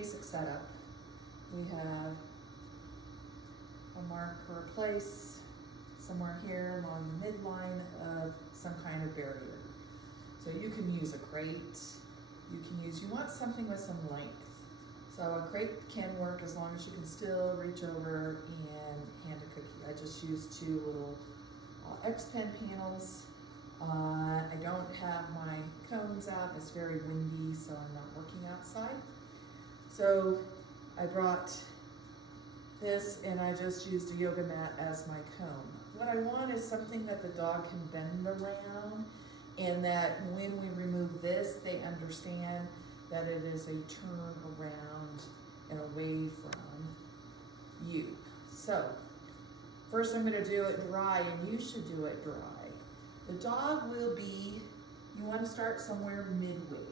basic setup. We have a mark or a place somewhere here along the midline of some kind of barrier. So you can use a crate, you want something with some length. So a crate can work as long as you can still reach over and hand a cookie. I just use two little X-Pen panels. I don't have my cones out, it's very windy, so I'm not working outside. So I brought this and I just used a yoga mat as my cone. What I want is something that the dog can bend around, and that when we remove this, they understand that it is a turn around and away from you. So first I'm going to do it dry, and you should do it dry. The dog will be, you want to start somewhere midway.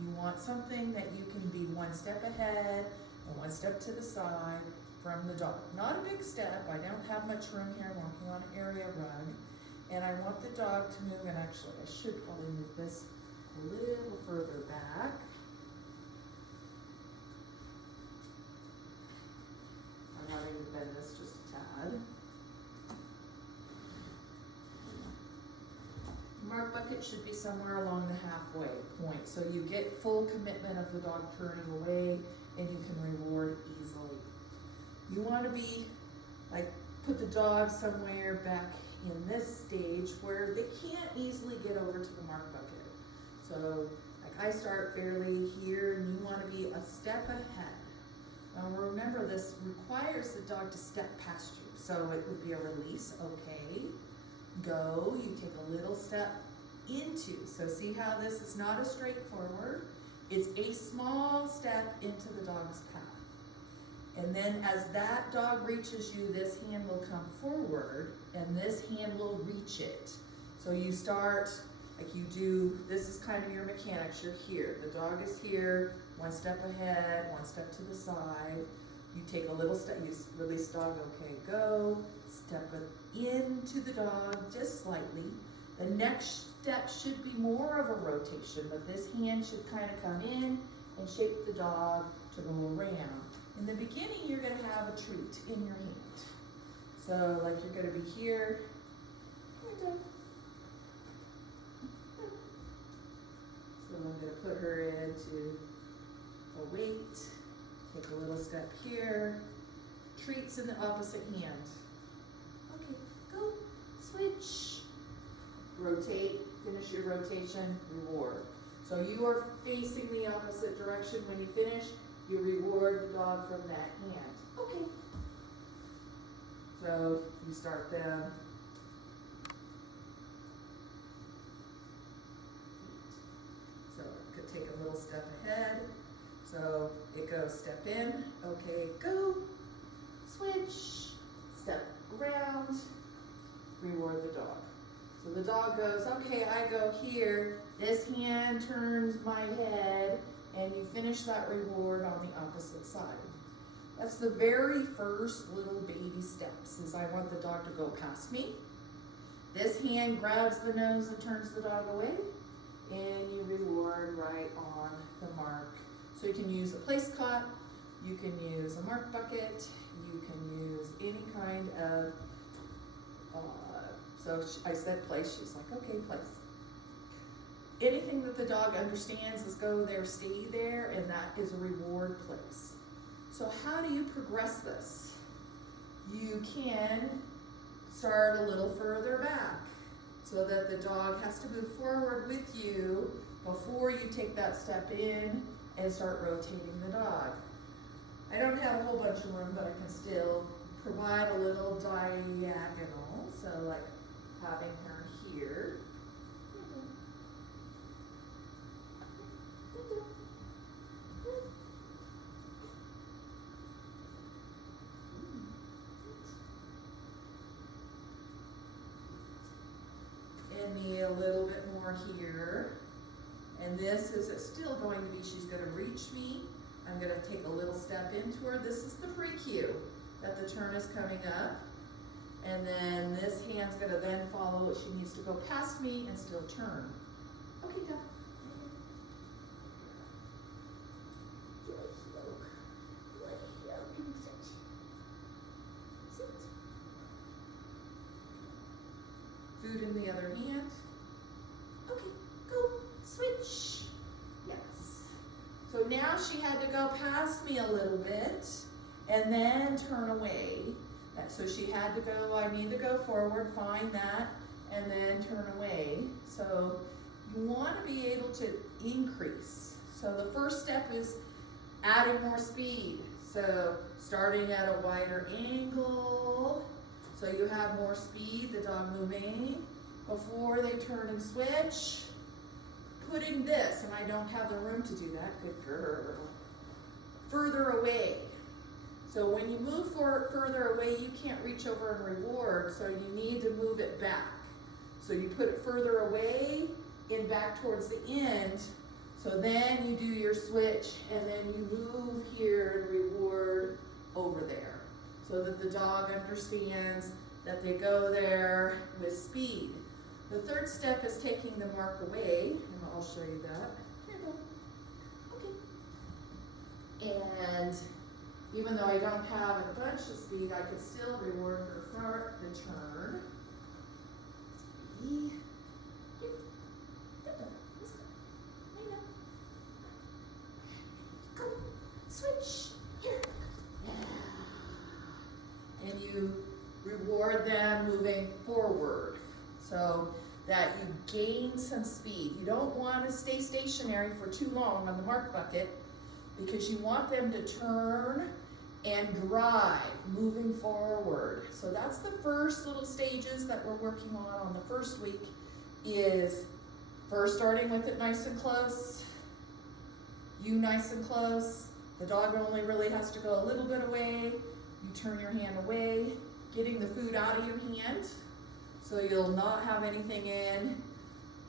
You want something that you can be one step ahead and one step to the side from the dog. Not a big step, I don't have much room here, I'm working on an area rug. And I want the dog to move, and actually I should probably move this a little further back. I'm having to bend this just a tad. Mark bucket should be somewhere along the halfway point, so you get full commitment of the dog turning away, and you can reward easily. You want to be, like, put the dog somewhere back in this stage where they can't easily get over to the mark bucket. So, like, I start fairly here, and you want to be a step ahead. Now remember, this requires the dog to step past you, so it would be a release, okay. Go, you take a little step into. So see how this is not a straightforward, it's a small step into the dog's path. And then as that dog reaches you, this hand will come forward and this hand will reach it. So you start, like you do, this is kind of your mechanics, you're here. The dog is here, one step ahead, one step to the side. You take a little step, you release dog, okay, go. Step into the dog just slightly. The next step should be more of a rotation, but this hand should kind of come in and shape the dog to go around. In the beginning, you're going to have a treat in your hand. So, like, you're going to be here. So I'm going to put her into a weight. Take a little step here. Treats in the opposite hand. Okay, go, switch. Rotate, finish your rotation, reward. So you are facing the opposite direction. When you finish, you reward the dog from that hand. Okay. So you start them. So it could take a little step ahead. So it goes step in, okay, go, switch, step around, reward the dog. So the dog goes, okay, I go here, this hand turns my head, and you finish that reward on the opposite side. That's the very first little baby steps, is I want the dog to go past me. This hand grabs the nose and turns the dog away, and you reward right on the mark. So you can use a place cut, you can use a mark bucket, you can use any kind of, I said place, she's like, okay, place. Anything that the dog understands is go there, stay there, and that is a reward place. So how do you progress this? You can start a little further back so that the dog has to move forward with you before you take that step in and start rotating the dog. I don't have a whole bunch of room, but I can still provide a little diagonal. So like having her here. And me a little bit more here. And this is still going to be, she's going to reach me. I'm going to take a little step into her. This is the pre-cue that the turn is coming up. And then this hand's going to then follow it. She needs to go past me and still turn. Okay, done. food in the other hand. Okay, go, switch. Yes. So now she had to go past me a little bit and then turn away. So she had to go, I need to go forward, find that, and then turn away. So you want to be able to increase. So the first step is adding more speed. So starting at a wider angle, so you have more speed, the dog moving, before they turn and switch. Putting this, and I don't have the room to do that, good girl, further away. So when you move further away, you can't reach over and reward, so you need to move it back. So you put it further away and back towards the end, so then you do your switch, and then you move here and reward over there, so that the dog understands that they go there with speed. The third step is taking the mark away, and I'll show you that. Here you go. Okay. And even though I don't have a bunch of speed, I could still reward her for the turn. Speed. Go. Switch. Here. Yeah. And you reward them moving forward so that you gain some speed. You don't want to stay stationary for too long on the mark bucket because you want them to turn and drive, moving forward. So that's the first little stages that we're working on the first week, is first starting with it nice and close, you nice and close, the dog only really has to go a little bit away, you turn your hand away, getting the food out of your hand, so you'll not have anything in,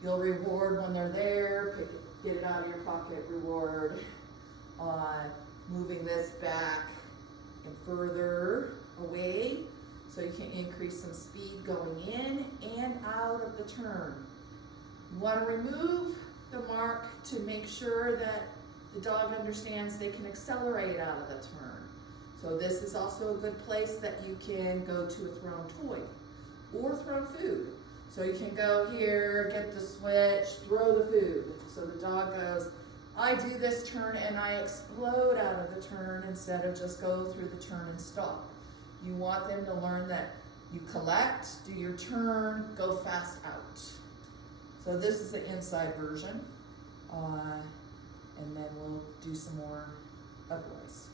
you'll reward when they're there, get it out of your pocket, reward, moving this back and further away, so you can increase some speed going in and out of the turn. You want to remove the mark to make sure that the dog understands they can accelerate out of the turn. So this is also a good place that you can go to a thrown toy or throw food. So you can go here, get the switch, throw the food. So the dog goes, I do this turn and I explode out of the turn instead of just go through the turn and stop. You want them to learn that you collect, do your turn, go fast out. So this is the inside version. And then we'll do some more otherwise.